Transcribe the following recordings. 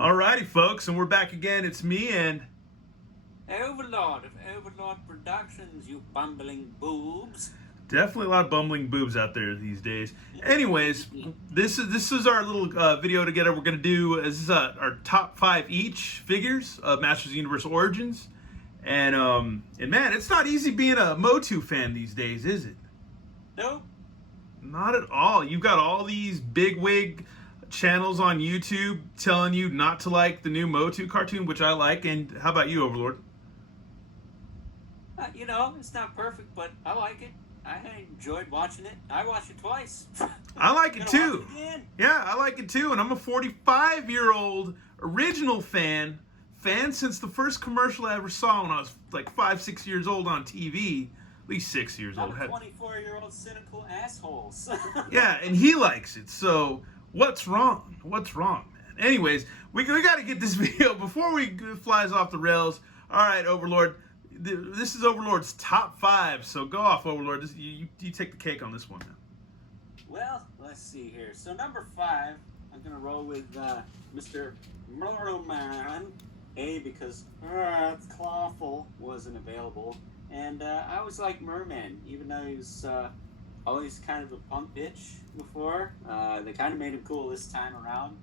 Alrighty, folks, and we're back again. It's me and Overlord of Overlord Productions, you bumbling boobs. definitely a lot of bumbling boobs out there these days. Anyways, this is our little video together. We're gonna do this is our top 5 each figures of Masters of the Universe Origins, and man, it's not easy being a MOTU fan these days, is it? Nope. Not at all. You've got all these bigwig channels on YouTube telling you not to like the new MOTU cartoon, which I like. And how about you, Overlord? It's not perfect, but I like it. I enjoyed watching it. I watched it twice. I like it too. Watch it again. Yeah, I like it too. And I'm a 45-year-old original fan since the first commercial I ever saw when I was like 5-6 years old on TV. At least 6 years old. I'm a 24-year-old cynical assholes. Yeah, and he likes it. So what's wrong? What's wrong, man? Anyways, we got to get this video before we flies off the rails. All right, Overlord. This is Overlord's top 5. So go off, Overlord. You take the cake on this one now. Well, let's see here. So number 5, I'm gonna roll with Mr. Merman. Because Clawful wasn't available, and I always liked Merman, even though he was always kind of a punk bitch before. They kind of made him cool this time around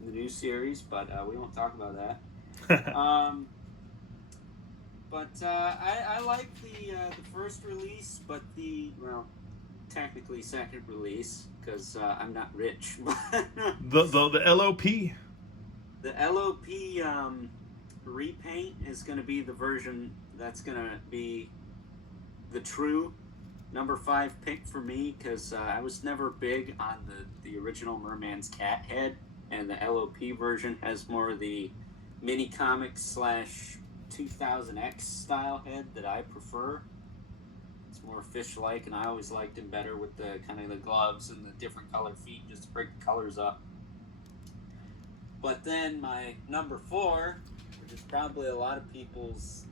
in the new series, but we won't talk about that. I like the first release, but technically second release, because I'm not rich. the LOP. The LOP repaint is going to be the version that's going to be the true number 5 pick for me, because I was never big on the original Merman's cat head, and the LOP version has more of the mini comics / 2000X style head that I prefer. It's more fish-like, and I always liked him better with the kind of the gloves and the different colored feet, just to break the colors up. But then my number 4, which is probably a lot of people's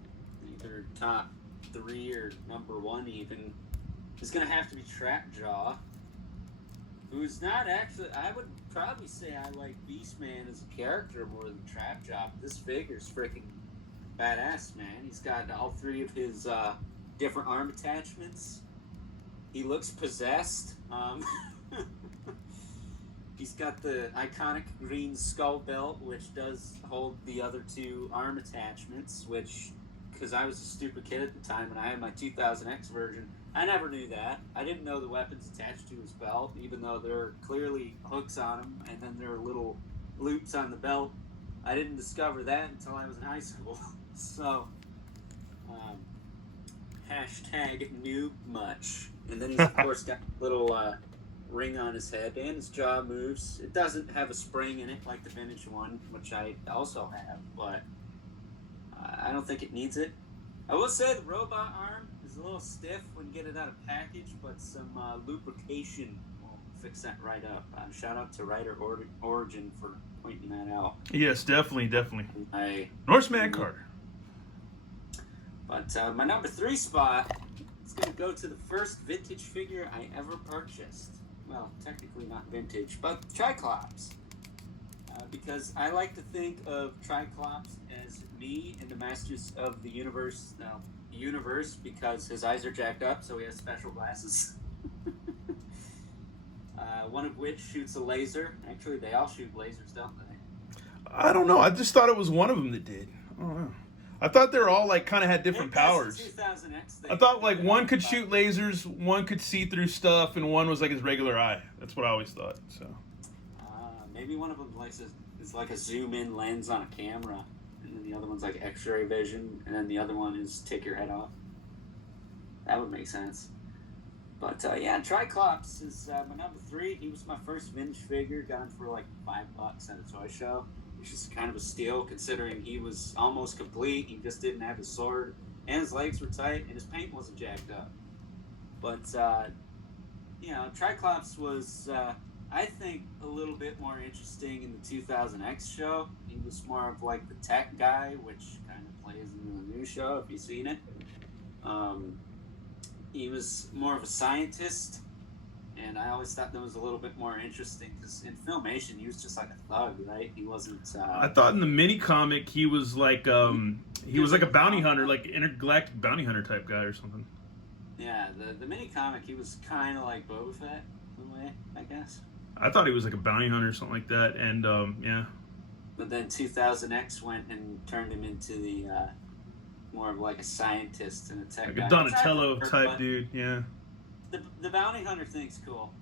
either top 3 or number 1 even, is going to have to be Trapjaw, who's not actually, I would probably say I like Beastman as a character more than Trapjaw. This figure's freaking badass, man. He's got all 3 of his different arm attachments. He looks possessed. He's got the iconic green skull belt, which does hold the other 2 arm attachments, which, because I was a stupid kid at the time and I had my 2000X version, I never knew that. I didn't know the weapons attached to his belt, even though there are clearly hooks on them, and then there are little loops on the belt. I didn't discover that until I was in high school. So, hashtag noob much. And then he's, of course, got a little ring on his head, and his jaw moves. It doesn't have a spring in it like the vintage one, which I also have, but I don't think it needs it. I will say the robot arm is a little stiff when you get it out of package, but some lubrication will fix that right up. Shout out to Writer Origin for pointing that out. Yes, definitely. Norseman Carter. But my number 3 spot is going to go to the first vintage figure I ever purchased. Well, technically not vintage, but Triclops. Because I like to think of Triclops as me in the Masters of the Universe, because his eyes are jacked up, so he has special glasses. One of which shoots a laser. Actually, they all shoot lasers, don't they? I don't know. I just thought it was one of them that did. I don't know. I thought they were all like kind of had different powers. 2000X I thought like one could shoot lasers, one could see through stuff, and one was like his regular eye. That's what I always thought. So maybe one of them is like a zoom in lens on a camera, and then the other one's like X-ray vision, and then the other one is take your head off. That would make sense. But yeah, Triclops is my number 3. He was my first vintage figure. Got him for like $5 at a toy show. Which is kind of a steal considering he was almost complete. He just didn't have his sword, and his legs were tight, and his paint wasn't jacked up. But Triclops was, I think, a little bit more interesting in the 2000X show. He was more of like the tech guy, which kind of plays in the new show if you've seen it. He was more of a scientist, And I always thought that was a little bit more interesting because in Filmation he was just like a thug, right? He wasn't. I thought in the mini comic he was like he was like a bounty hunter, like intergalactic bounty hunter type guy or something. Yeah, the mini comic he was kind of like Boba Fett in a way, I guess. I thought he was like a bounty hunter or something like that, and yeah. But then 2000X went and turned him into the more of like a scientist and a tech Like guy. a Donatello type dude, yeah. The bounty hunter thing's cool.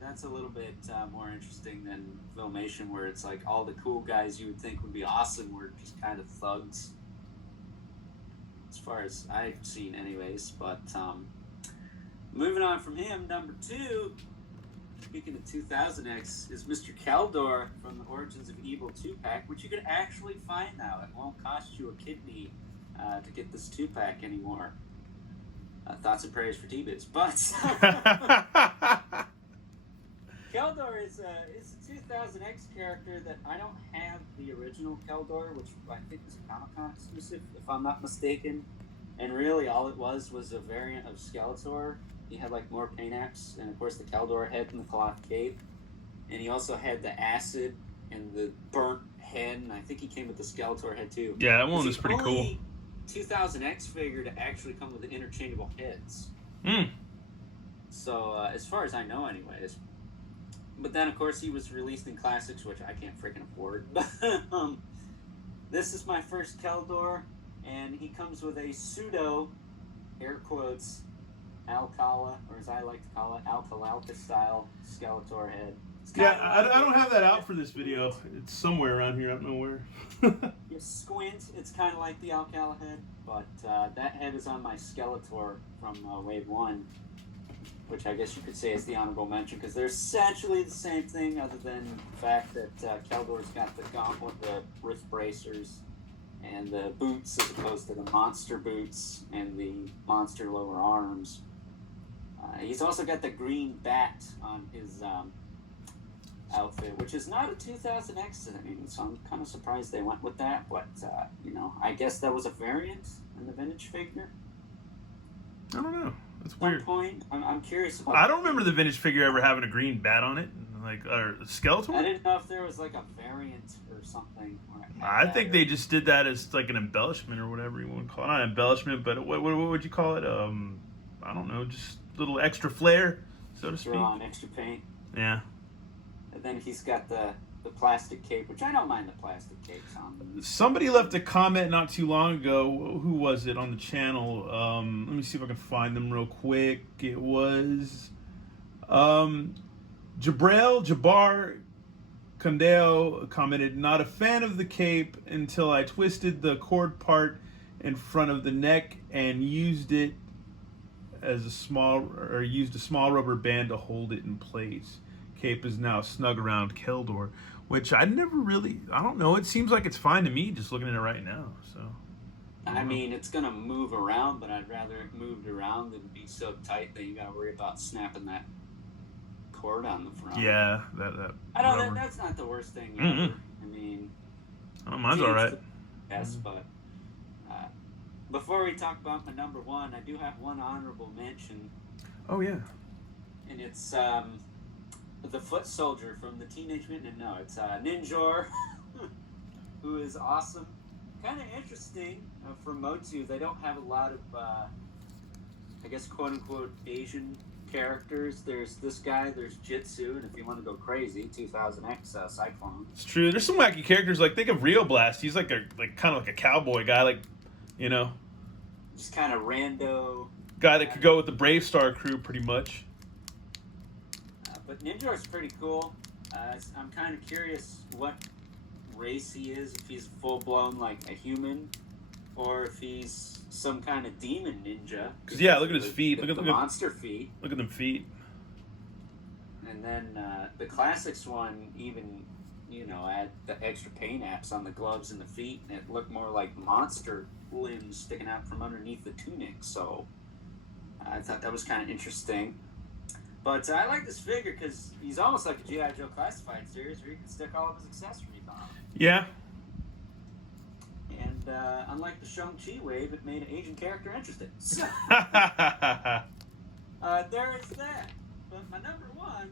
That's a little bit more interesting than Filmation, where it's like all the cool guys you would think would be awesome were just kind of thugs. As far as I've seen, anyways. But moving on from him, number 2, speaking of 2000X, is Mr. Caldor from the Origins of Evil 2-pack, which you can actually find now. It won't cost you a kidney to get this 2-pack anymore. Thoughts and prayers for T-Biz. But Caldor is a 2000X character that I don't have the original Caldor, which I think is a Comic-Con exclusive, if I'm not mistaken. And really all it was a variant of Skeletor. He had like more paint apps, and of course the Caldor head and the cloth cape. And he also had the acid and the burnt head, and I think he came with the Skeletor head too. Yeah, that one was pretty cool. 2000X figure to actually come with the interchangeable heads. So as far as I know, anyways. But then of course he was released in classics, which I can't freaking afford. This is my first Caldor, and he comes with a pseudo, air quotes, Alcala, or as I like to call it, Alcalalca style Skeletor head. Yeah, I don't have that out for this video. It's somewhere around here. I don't know where. You squint, it's kind of like the Alcala head, but that head is on my Skeletor from Wave 1, which I guess you could say is the honorable mention, because they're essentially the same thing, other than the fact that Caldor's got the gauntlet, the wrist bracers, and the boots as opposed to the monster boots and the monster lower arms. He's also got the green bat on his outfit, which is not a 2000X. I mean, so I'm kind of surprised they went with that, but you know, I guess that was a variant in the vintage figure. I don't know. That's At one weird. point, I'm curious about. I don't remember the vintage figure ever having a green bat on it, like or Skeletor. I didn't know if there was like a variant or something. I think they just did that as like an embellishment or whatever you want to call it. Not embellishment, but what would you call it? I don't know, just a little extra flair, so to speak. Throw on extra paint. Yeah. And then he's got the plastic cape, which I don't mind the plastic capes on. Somebody left a comment not too long ago. Who was it on the channel? Let me see if I can find them real quick. It was Jabbar Condeo commented, "Not a fan of the cape until I twisted the cord part in front of the neck and used a small rubber band to hold it in place. Cape is now snug around Caldor," which I never really, I don't know, it seems like it's fine to me just looking at it right now. So I mean, it's gonna move around, but I'd rather it moved around than be so tight that you gotta worry about snapping that cord on the front. Yeah, that I know rubber. that's not the worst thing ever. I mean, Mine's all right. Yes, but before we talk about my number 1, I do have one honorable mention. Oh yeah. And it's the foot soldier from the Teenage Mutant. No, it's Ninjor, who is awesome. Kind of interesting for MOTU. They don't have a lot of, I guess, quote unquote Asian characters. There's this guy. There's Jitsu, and if you want to go crazy, 2000X Cyclone. It's true. There's some wacky characters. Like think of Rio Blast. He's like kind of like a cowboy guy. Like, you know, just kind of rando guy that could go with the Brave Star crew pretty much. But Ninjor's pretty cool. I'm kind of curious what race he is, if he's full-blown like a human, or if he's some kind of demon ninja. Cause yeah, look at his feet. Look at the monster feet. Look at them feet. And then the classics one, even, you know, had the extra paint apps on the gloves and the feet, and it looked more like monster limbs sticking out from underneath the tunic. So I thought that was kind of interesting. But I like this figure because he's almost like a G.I. Joe Classified series where you can stick all of his accessories on. Yeah. And unlike the Shang-Chi wave, it made an Asian character interesting. So, there is that. But my number one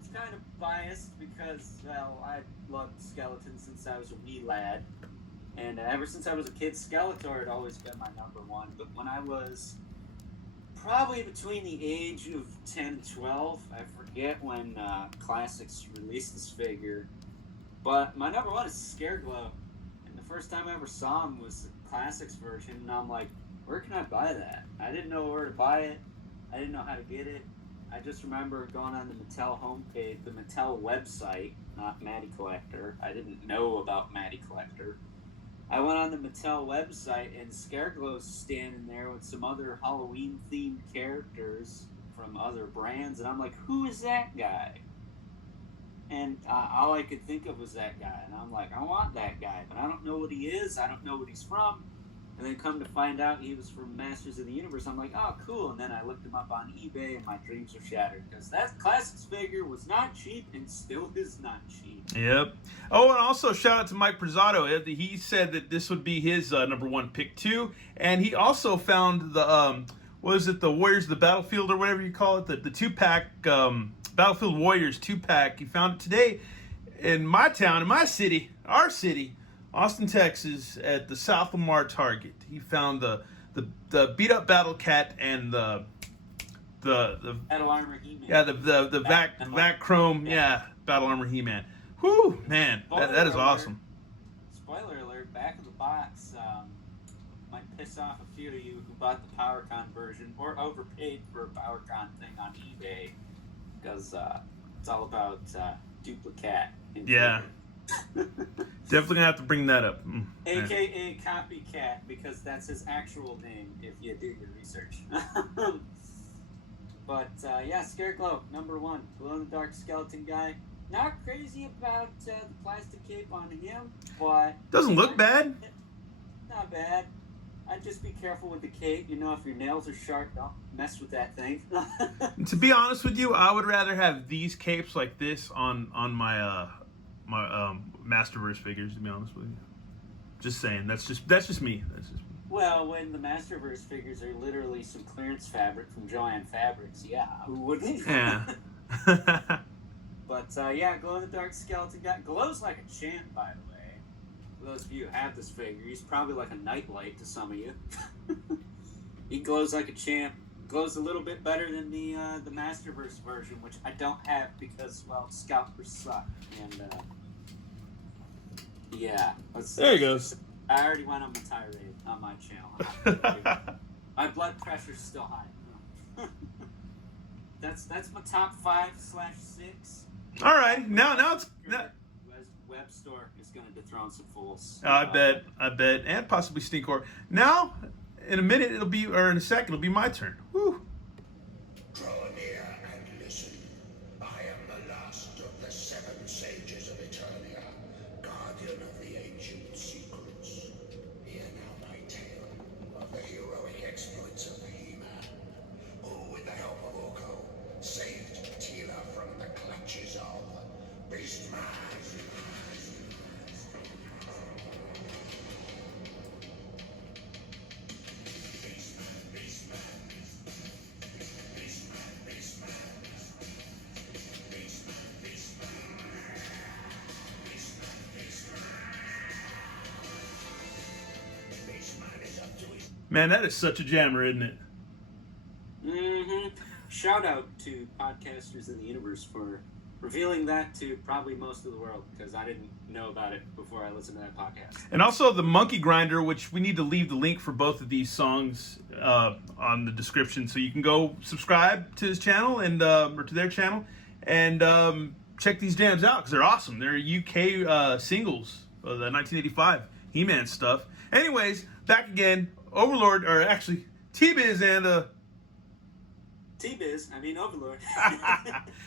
is kind of biased because, well, I loved skeletons since I was a wee lad. And ever since I was a kid, Skeletor had always been my number one. But when I was probably between the age of 10 and 12, I forget when Classics released this figure. But my number one is Scareglow. And the first time I ever saw him was the Classics version. And I'm like, where can I buy that? I didn't know where to buy it. I didn't know how to get it. I just remember going on the Mattel homepage, the Mattel website, not Matty Collector. I didn't know about Matty Collector. I went on the Mattel website and Scareglow's standing there with some other Halloween-themed characters from other brands, and I'm like, who is that guy? And all I could think of was that guy, and I'm like, I want that guy, but I don't know what he is, I don't know what he's from. And then come to find out he was from Masters of the Universe. I'm like, oh, cool. And then I looked him up on eBay, and my dreams were shattered. Because that Classics figure was not cheap and still is not cheap. Yep. Oh, and also shout out to Mike Prezzato. He said that this would be his number one pick, too. And he also found the, what is it, the Warriors of the Battlefield or whatever you call it, the two-pack, Battlefield Warriors two-pack. He found it today in my town, in my city, our city, Austin, Texas, at the South Lamar Target. He found the beat up Battle Cat and the Battle Armor He-Man. Yeah, the Vac Chrome, yeah, Battle Armor He-Man. Whew, man, that is awesome. Spoiler alert, back of the box might piss off a few of you who bought the PowerCon version or overpaid for a PowerCon thing on eBay, because it's all about duplicate. Yeah. Definitely gonna have to bring that up. AKA Copycat, because that's his actual name if you do your research. But yeah, Scareglow, number one. Glow-in-the-dark skeleton guy. Not crazy about the plastic cape on him, but... Doesn't look bad. Not bad. I'd just be careful with the cape. You know, if your nails are sharp, don't mess with that thing. To be honest with you, I would rather have these capes like this on my Masterverse figures, to be honest with you. Just saying. That's just me. Well, when the Masterverse figures are literally some clearance fabric from Joanne Fabrics, yeah, who wouldn't? Yeah. But yeah, glow-in-the-dark skeleton guy. Glows like a champ, by the way. For those of you who have this figure, he's probably like a nightlight to some of you. He glows like a champ. Glows a little bit better than the Masterverse version, which I don't have because, well, scalpers suck. And yeah, there he goes. I already went on my tirade on my channel. My blood pressure's still high. That's my top 5/6. All right, now it's. Web store is going to dethrone some fools. I bet, and possibly Stinkor. Now, in a minute, in a second, it'll be my turn. Woo. Draw near and listen. I am the last of the 7 sages of Eternia, guardian of the ancient secrets. Hear now my tale of the heroic exploits of He-Man, who, with the help of Oko, saved Tila from the clutches of Beastman. Man, that is such a jammer, isn't it? Mm-hmm. Shout out to podcasters in the universe for revealing that to probably most of the world, because I didn't know about it before I listened to that podcast. And also the Monkey Grinder, which we need to leave the link for both of these songs on the description, so you can go subscribe to his channel and or to their channel and check these jams out, because they're awesome. They're UK singles of the 1985 He-Man stuff. Anyways, back again. Overlord, or actually T-Biz and Overlord.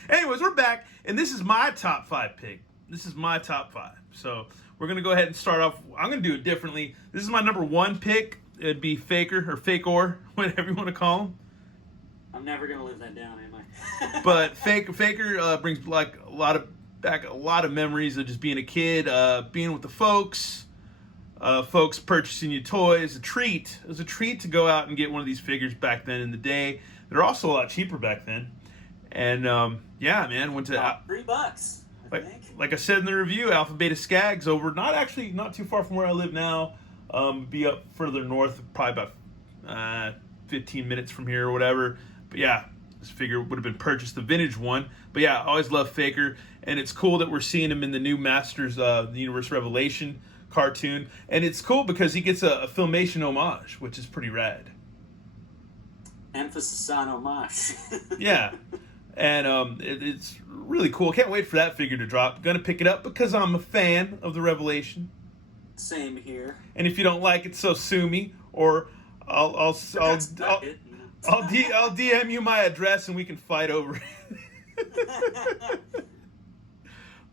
Anyways, we're back, and this is my top 5 pick. This is my top 5. So we're gonna go ahead and start off. I'm gonna do it differently. This is my number 1 pick. It'd be Faker or Fakor, whatever you want to call him. I'm never gonna live that down, am I? But Faker brings like a lot of memories of just being a kid, being with the folks. Folks purchasing you toys, a treat. It was a treat to go out and get one of these figures back then in the day. They're also a lot cheaper back then. And yeah, man, went to $3, I think. like I said in the review, Alpha Beta Skags over not too far from where I live now. Be up further north, probably about 15 minutes from here or whatever. But yeah, this figure would have been purchased, the vintage one. But yeah, I always love Faker, and it's cool that we're seeing him in the new Masters the Universe Revelation cartoon. And it's cool because he gets a Filmation homage, which is pretty rad. Emphasis on homage. Yeah. And it's really cool. Can't wait for that figure to drop. Gonna pick it up because I'm a fan of the Revelation. Same here. And if you don't like it, so sue me, or I'll DM you my address and we can fight over it.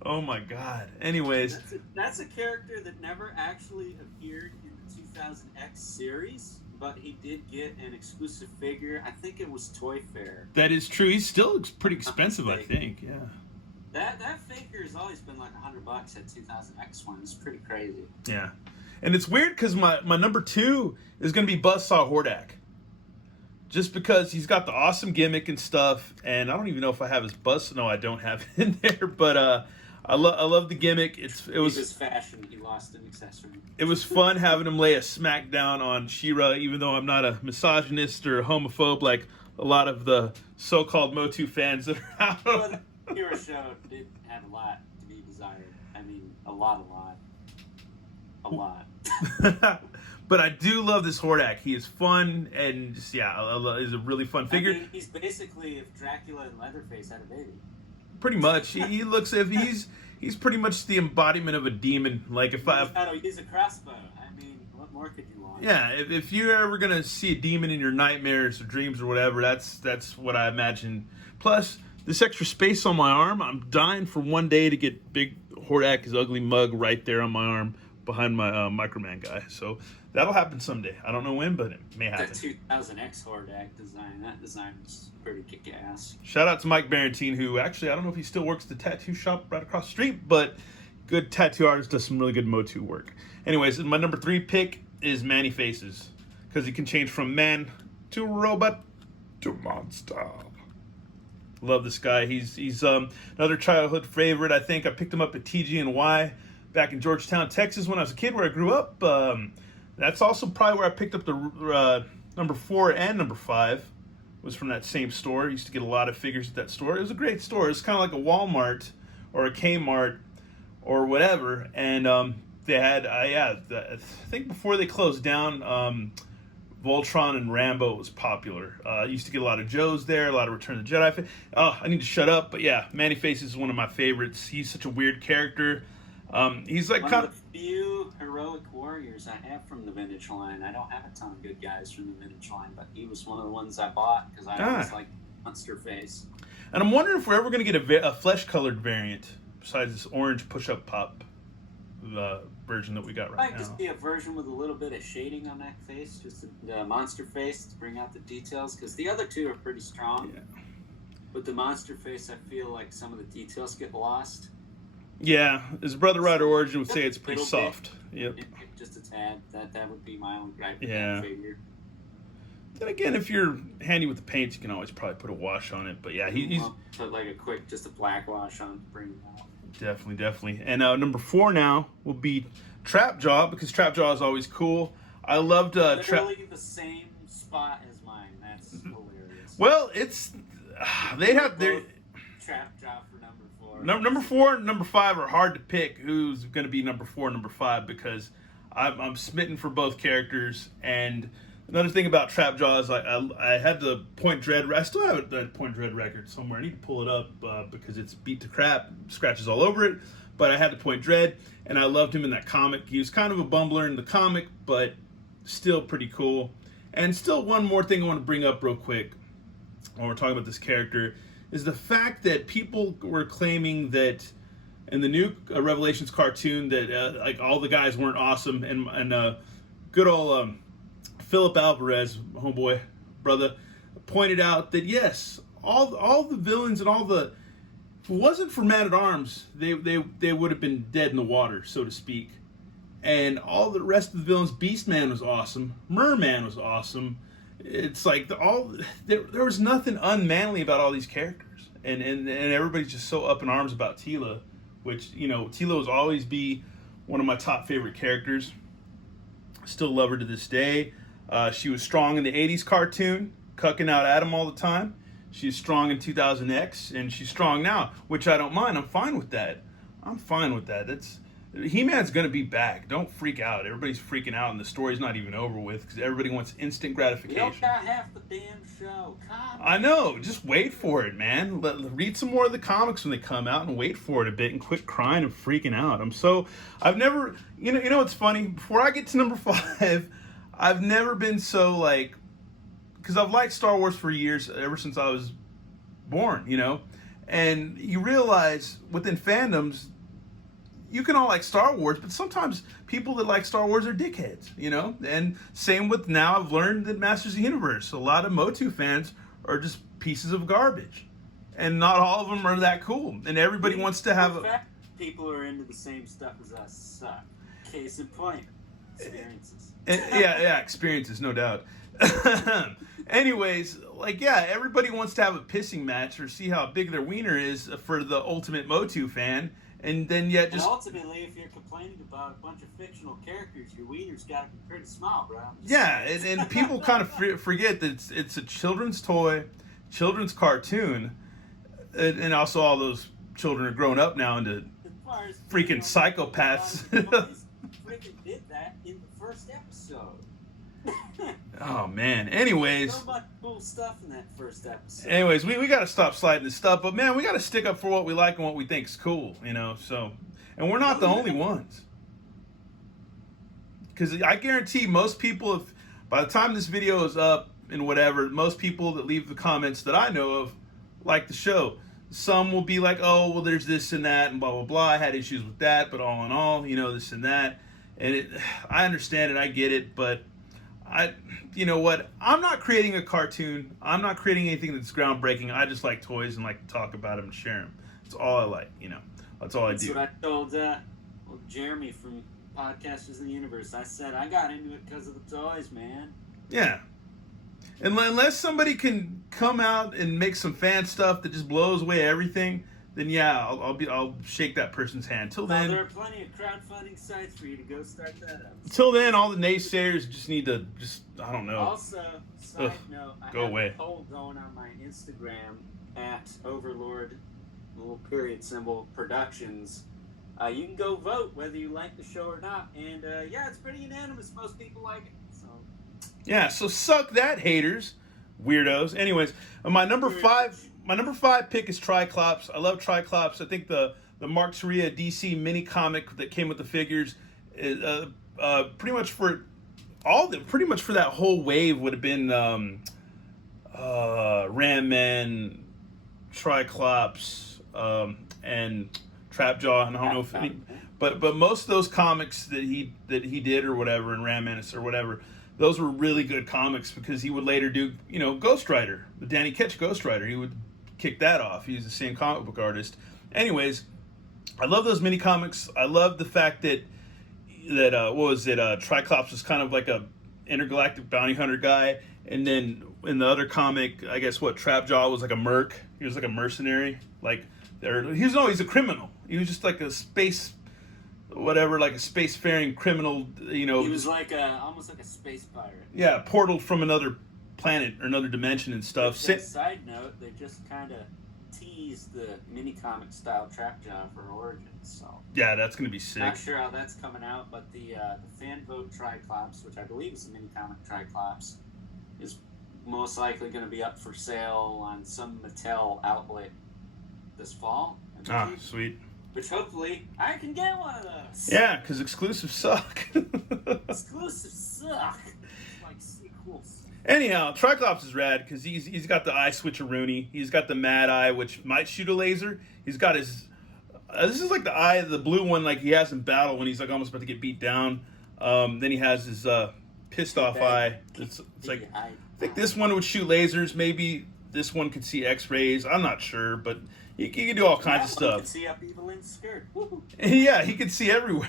Oh my God. Anyways, that's a character that never actually appeared in the 2000X series, but he did get an exclusive figure. I think it was Toy Fair. that is true. He's still pretty expensive, I think. Yeah. That figure has always been like $100 at 2000X one. It's pretty crazy. Yeah. And it's weird because my number 2 is going to be Buzzsaw Hordak. Just because he's got the awesome gimmick and stuff, and I don't even know if I have his buzz. No, I don't have it in there, but I love the gimmick. It was his fashion. He lost an accessory. It was fun having him lay a smackdown on She-Ra, even though I'm not a misogynist or a homophobe like a lot of the so-called MOTU fans that are out. Well, the hero show did have a lot to be desired. I mean, a lot. But I do love this Hordak. He is fun and just, yeah, he's a really fun figure. I mean, he's basically if Dracula and Leatherface had a baby. Pretty much. He looks if he's pretty much the embodiment of a demon. Like if he's a crossbow. I mean, what more could you want? Yeah, if you're ever gonna see a demon in your nightmares or dreams or whatever, that's what I imagine. Plus, this extra space on my arm, I'm dying for one day to get big Hordak, his ugly mug, right there on my arm behind my Microman guy. So that'll happen someday. I don't know when, but it may happen. The 2000X Hordak design, that design was pretty kick-ass. Shout out to Mike Barentine, who actually, I don't know if he still works at the tattoo shop right across the street, but good tattoo artist, does some really good MOTU work. Anyways, my number 3 pick is Manny Faces, because he can change from man to robot to monster. Love this guy. He's another childhood favorite. I think I picked him up at TG&Y back in Georgetown, Texas when I was a kid, where I grew up. That's also probably where I picked up the number 4 and number 5. Was from that same store. I used to get a lot of figures at that store. It was a great store. It's kind of like a Walmart or a Kmart or whatever. And they had, I think before they closed down, Voltron and Rambo was popular. Used to get a lot of Joes there, a lot of Return of the Jedi. I need to shut up, but yeah, Manny Faces is one of my favorites. He's such a weird character. He's like one of the few heroic warriors I have from the vintage line. I don't have a ton of good guys from the vintage line, but he was one of the ones I bought because I always like monster face. And I'm wondering if we're ever going to get a flesh-colored variant besides this orange push-up pop version that we got right now. Might just be a version with a little bit of shading on that face, just the monster face to bring out the details, because the other two are pretty strong. Yeah. With the monster face, I feel like some of the details get lost. Yeah, his brother Rider Origin would say it's pretty soft. Yep. Just a tad. That would be my own gripe with that figure. Then again, if you're handy with the paints, you can always probably put a wash on it. But yeah, he's put like just a black wash on to bring it out. Definitely. And number 4 now will be Trapjaw, because Trapjaw is always cool. I loved literally the same spot as mine. That's hilarious. Well, they'd have their Trapjaw for number 4. Number 4 and number 5 are hard to pick who's going to be number 4 and number 5, because I'm smitten for both characters. And another thing about Trapjaw is I had the Point Dread. I still have that Point Dread record somewhere. I need to pull it up because it's beat to crap, scratches all over it. But I had the Point Dread, and I loved him in that comic. He was kind of a bumbler in the comic, but still pretty cool. And still, one more thing I want to bring up real quick when we're talking about this character is the fact that people were claiming that in the new Revelations cartoon that like all the guys weren't awesome, and good old Philip Alvarez, homeboy, brother, pointed out that yes, all the villains and if it wasn't for Man-at-Arms, they would have been dead in the water, so to speak. And all the rest of the villains, Beastman was awesome, Merman was awesome. It's like there was nothing unmanly about all these characters. and everybody's just so up in arms about Teela, which, you know, Teela will always be one of my top favorite characters. Still love her to this day. She was strong in the 80s cartoon, cucking out Adam all the time. She's strong in 2000X, and she's strong now, which I don't mind. I'm fine with that. He-Man's going to be back. Don't freak out. Everybody's freaking out, and the story's not even over with because everybody wants instant gratification. You don't got half the damn show. Come I know. Just wait for it, man. Read some more of the comics when they come out and wait for it a bit and quit crying and freaking out. I've never, you know what's funny? Before I get to number 5, I've never been so like, because I've liked Star Wars for years, ever since I was born, you know? And you realize within fandoms, you can all like Star Wars, but sometimes people that like Star Wars are dickheads, you know? And same with now, I've learned that Masters of the Universe, a lot of MOTU fans are just pieces of garbage. And not all of them are that cool. And everybody wants to have people who are into the same stuff as us suck. Case in point, experiences. Yeah, experiences, no doubt. Anyways, like, yeah, everybody wants to have a pissing match or see how big their wiener is for the ultimate MOTU fan. And then yet just... And ultimately, if you're complaining about a bunch of fictional characters, your wiener's got to be pretty small, bro. Yeah, and people kind of forget that it's a children's toy, children's cartoon, and also all those children are grown up now into freaking psychopaths. Freaking did that in the first episode. Oh, man. Anyways. So much cool stuff in that first episode. Anyways, we got to stop sliding this stuff. But, man, we got to stick up for what we like and what we think is cool, you know. So, and we're not the only ones. Because I guarantee most people, if by the time this video is up and whatever, most people that leave the comments that I know of like the show. Some will be like, oh, well, there's this and that and blah, blah, blah. I had issues with that, but all in all, you know, this and that. And I understand it. I get it. But you know what? I'm not creating a cartoon. I'm not creating anything that's groundbreaking. I just like toys and like to talk about them and share them. That's all I like, you know. That's all I do. That's what I told Jeremy from Podcasters in the Universe. I said I got into it because of the toys, man. Yeah. Unless somebody can come out and make some fan stuff that just blows away everything, then yeah, I'll shake that person's hand. Till then, there are plenty of crowdfunding sites for you to go start that up. Till then, all the naysayers just need to I don't know. Also, side note, I have away. a poll going on my Instagram at Overlord, little period symbol Productions. You can go vote whether you like the show or not, and yeah, it's pretty unanimous. Most people like it. So yeah, so suck that, haters, weirdos. Anyways, my number 5 pick is Triclops. I love Triclops. I think the Mark Teria DC mini comic that came with the figures is pretty much for that whole wave would have been Ram Man, Triclops, and Trapjaw. And I don't know if any, but most of those comics that he did or whatever, and Ram Man or whatever, those were really good comics because he would later do, you know, Ghost Rider, the Danny Ketch Ghost Rider. He would kick that off. He's the same comic book artist. Anyways, I love those mini comics. I love the fact that Triclops was kind of like a intergalactic bounty hunter guy, and then in the other comic, I guess Trapjaw was like a merc. He was like a mercenary. He's a criminal. He was just like a space. Whatever, like a spacefaring criminal, you know. he was like almost like a space pirate. Yeah, portaled from another planet or another dimension and stuff. Side note, they just kind of teased the mini comic style Trapjaw for Origins, so yeah, that's gonna be sick. Not sure how that's coming out, but the fan vote Triclops, which I believe is a mini comic Triclops, is most likely going to be up for sale on some Mattel outlet this fall. Ah, sweet. Which hopefully I can get one of those. Yeah, because exclusives suck. Exclusives suck. It's like sequels. Anyhow, Triclops is rad because he's got the eye switcheroony. He's got the mad eye, which might shoot a laser. He's got his... this is like the eye, the blue one, like he has in battle when he's like almost about to get beat down. Then he has his pissed off eye. It's like... I think this one would shoot lasers. Maybe this one could see X-rays. I'm not sure, but... He can do all kinds of stuff. He can see up Evelyn's skirt. Woo-hoo. Yeah, he can see everywhere.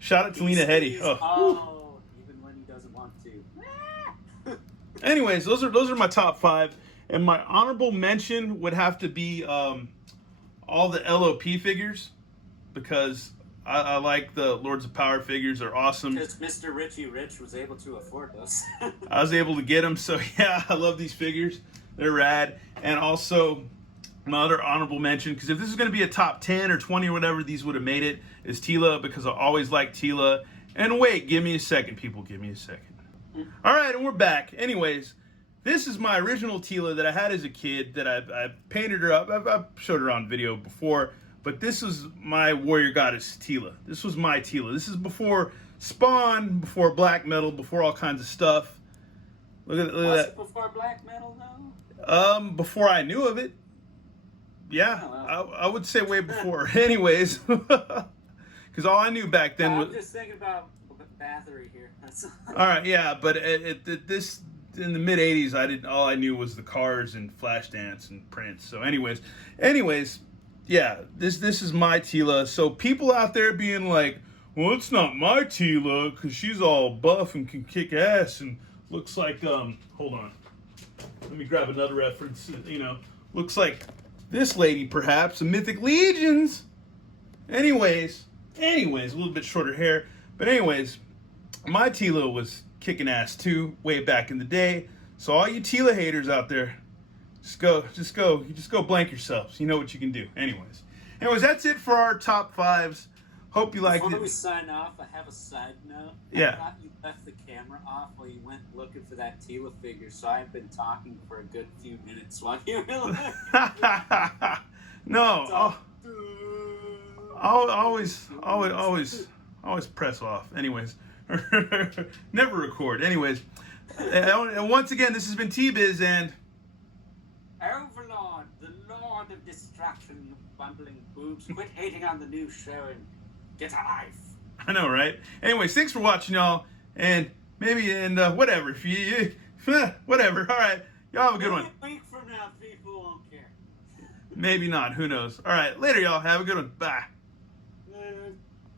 Shout out to Lena Headey. Even when he doesn't want to. Anyways, those are my top 5. And my honorable mention would have to be all the LOP figures, because I like the Lords of Power figures. They're awesome. Because Mr. Richie Rich was able to afford those. I was able to get them, so yeah, I love these figures. They're rad. And also, my other honorable mention, because if this is going to be a top 10 or 20 or whatever, these would have made it, is Tila, because I always like Tila. And wait, give me a second, people. Give me a second. All right, and we're back. Anyways, this is my original Tila that I had as a kid that I've painted her up. I've showed her on video before. But this was my Warrior Goddess Tila. This was my Tila. This is before Spawn, before Black Metal, before all kinds of stuff. Look at Was that. it before Black Metal, though? Before I knew of it. Yeah, Oh, well. I would say way before. Anyways, because all I knew back then was... I'm just thinking about Bathory here. That's All right, yeah, but this in the mid '80s, all I knew was the Cars and Flashdance and Prince. So, anyways, yeah, this is my Tila. So people out there being like, well, it's not my Tila because she's all buff and can kick ass and looks like hold on, let me grab another reference. Looks like this lady, perhaps, a Mythic Legions. Anyways, a little bit shorter hair, but anyways, my Tila was kicking ass too, way back in the day. So all you Tila haters out there, just go blank yourselves. You know what you can do. Anyways, that's it for our top fives. Hope you liked Before it. we sign off, I have a side note. Yeah. I thought you left the camera off while you went looking for that Tila figure, so I've been talking for a good few minutes while you were looking. No, I'll always press off. Anyways, never record. Anyways, and once again, this has been T-Biz and Overlord, the Lord of Destruction, you bumbling boobs. Quit hating on the new show and get a life. I know, right? Anyways, thanks for watching, y'all, and whatever. If you whatever. All right, y'all have a good one. A week from now, people won't care. Maybe not. Who knows? All right, later, y'all. Have a good one. Bye.